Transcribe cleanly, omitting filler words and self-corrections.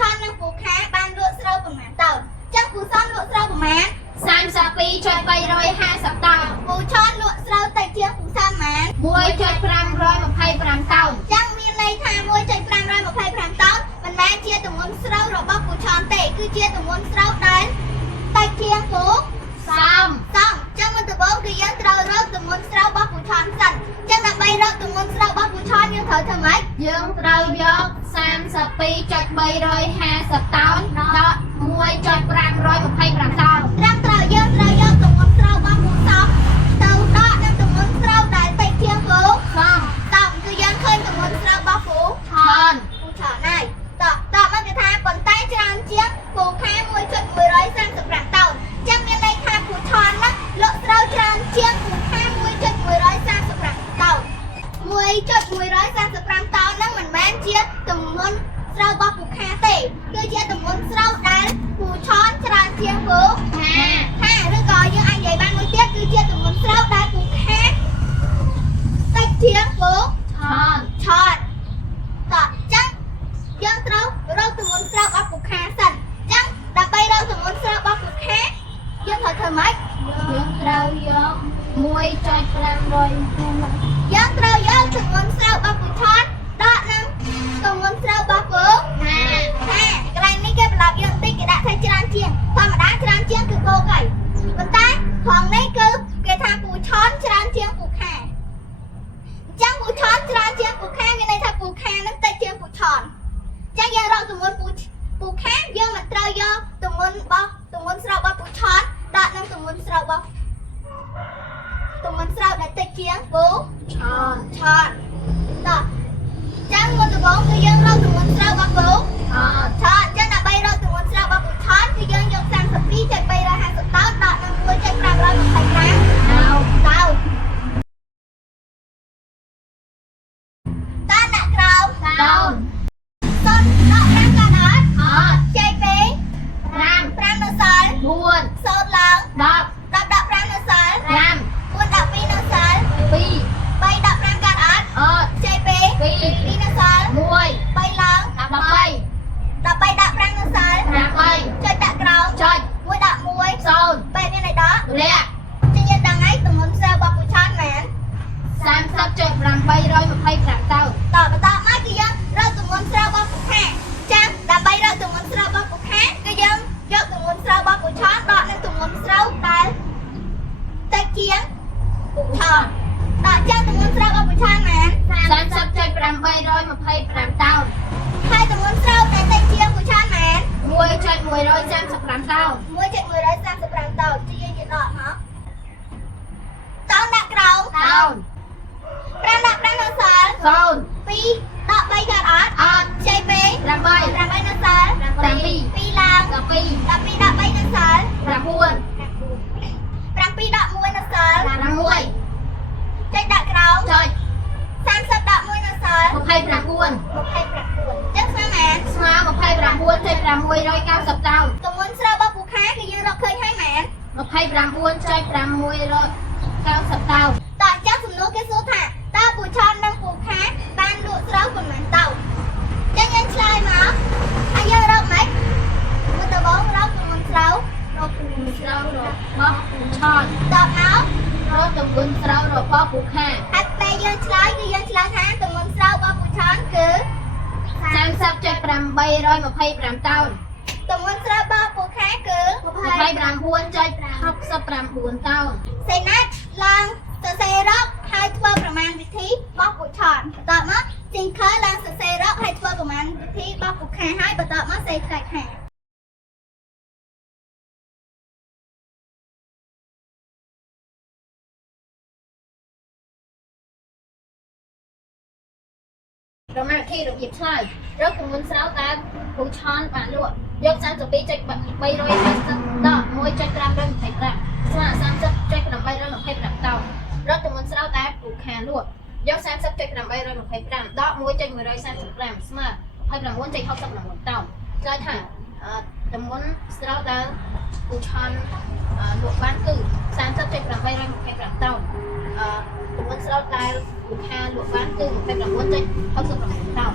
ឆាននិងពូខាបានលក់ស្រូវប្រមាណតោនចឹងពូសំលក់ស្រូវប្រមាណ32.350តោនពូឆានលក់ស្រូវតិចជាងពូសំប្រមាណ1.525តោនចឹងមានន័យថា1.525តោនមិនមែនជាទម្ងន់ស្រូវរបស់ពូឆានទេគឺជាទម្ងន់ស្រូវដែលតិចជាងពូសំចឹងមុនដំបូងគឺយើងត្រូវរកទម្ងន់ស្រូវរបស់ពូឆានសិនចឹងដើម្បីរកទម្ងន់ស្រូវរបស់ពូឆានយើងត្រូវធ្វើម៉េចយើងត្រូវយក32.350តោនដល់1.525តោនត្រឹមត្រូវយើងត្រូវយកទម្ងន់ស្រូវរបស់ពូសំទៅដកនឹងទម្ងន់ស្រូវដែលតិចជាងពូសំគឺយើងឃើញទម្ងន់ស្រូវរបស់ពូឆានហើយតមកគឺថាប៉ុន្តែច្រើនជាងពូខា1.135តោនចឹងមានន័យថាពូឆានណាលក់ស្រូវច្រើនជាងពូខា1.135តោន1.135តោនហ្នឹងមិនមែនជាទម្ងន់ស្រូវរបស់ពូខាទេគឺជាទម្ងន់ស្រូវដែលពូឆានច្រើនជាងពូខាឬក៏យើងអាចនិយាយបានមួយទៀតគឺជាទម្ងន់ស្រូវដែលពូខាតិចជាងពូឆានចឹងយើងត្រូវរកទម្ងន់ស្រូវរបស់ពូខាសិនចឹងដើម្បីរកទម្ងន់ស្រូវរបស់ពូខាយើងត្រូវធ្វើម៉េចយើងត្រូវយក1.500យើងត្រូវយកទម្ងន់ស្រូវរបស់ពូឆានដកនឹងទម្ងន់ស្រូវរបស់ពូកន្លែងនេះគេប្រឡប់យើងតិចគេដាក់ថាច្រើនជាងធម្មតាច្រើនជាងគឺគោកហើយប៉ុន្តែផងនេះគឺគេថាពូឆានច្រើនជាងពូខាអញ្ចឹងពូឆានច្រើនជាងពូខាមានន័យថាពូខានឹងតិចជាងពូឆានអញ្ចឹងយើងរកទម្ងន់ពូខាយើងមិនត្រូវយកទម្ងន់ស្រូវរបស់ពូឆានដកនឹងទម្ងន់ស្រូវដែលតិចជាងពូឆានចឹងមុនដំបូងគឺយើងរកទម្ងន់ស្រូវរបស់ពូឆានចឹងដើម្បីរកទម្ងន់ស្រូវរបស់ពូឆានគឺយើងយក32.350តោនដកនឹង1.525តោនដាក់ក្រោមតោនសុនដក5កាត់អត់ចេញពេក5នៅសល់4សូត្រឡើង10ដាក់5នៅសល់5 4ដាក់2នៅសល់2 3ដាក់5កាត់អត់ចេញពេក2នៅសល់1 3ឡើង13ដាក់5នៅសល់8ចុចដាក់ក្រោម1ដាក់1 0បែបនេះឲ្យដកលាក់ចឹងយើងដឹងហើយទម្ងន់ស្រូវរបស់ពូឆានមែន30.825តោនបន្តមកគឺយើងរកទម្ងន់ស្រូវរបស់ពូខាចាំដើម្បីរកទម្ងន់ស្រូវរបស់ពូខាគឺយើងយកទម្ងន់ស្រូវរបស់ពូឆានដកនឹងទម្ងន់ស្រូវដែលតិចជាងពូឆានចឹងទម្ងន់ស្រូវរបស់ពូឆានមែន30.825តោនហើយទម្ងន់ស្រូវដែលតិចជាងពូឆានមែន1.135តោន1.135តោនជាយើងដកមកតោនដាក់ក្រោម5ដាក់5នៅសល់0 2ដាក់3កាត់អត់ចេញពេក8នៅសល់7 2ឡើង12ដាក់2ដាក់3នៅសល់9 7ដាក់1នៅសល់6ចេញដាក់ក្រោម30ដាក់1នៅសល់29ចឹងស្មើមែនស្មើ29.690តោនទម្ងន់ស្រូវរបស់ពូខាគឺយើងរកឃើញហើយមែន29.690តោនចឹងសំណួរគេសួរថាតើពូឆាននិងពូខាបានលក់ស្រូវប៉ុន្មានតោនចឹងយើងឆ្លើយមកហើយយើងរកម៉េចមុនដំបូងរកទម្ងន់ស្រូវរបស់ពូឆានតបមករកទម្ងន់ស្រូវរបស់ពូខាហើយពេលយើងឆ្លើយគឺយើងឆ្លើយថាទម្ងន់ស្រូវរបស់ពូឆានគឺ30.825តោនទម្ងន់ស្រូវរបស់ពូខាគឺ29.69តោនសេណាត់ឡើងសរសេររកហើយធ្វើប្រមាណវិធីរបស់ពូឆានបន្តមកស៊ីងខើឡើងសរសេររកហើយធ្វើប្រមាណវិធីរបស់ពូខាហើយបន្តមកសេខ្លាច់ខាប្រមាណវិធីរបៀបឆ្លើយរកទម្ងន់ស្រូវដែលពូឆានបានលក់យក32.350ដល់1.525ស្មើ30.825តោនរកទម្ងន់ស្រូវដែលពូខាលក់យក30.825ដក1.135ស្មើ29.69តោនឆ្លើយថាទម្ងន់ស្រូវដែលពូឆានលក់បានគឺ30.825តោនទម្ងន់ស្រូវដែលពូខាលក់បានគឺ29.69តោន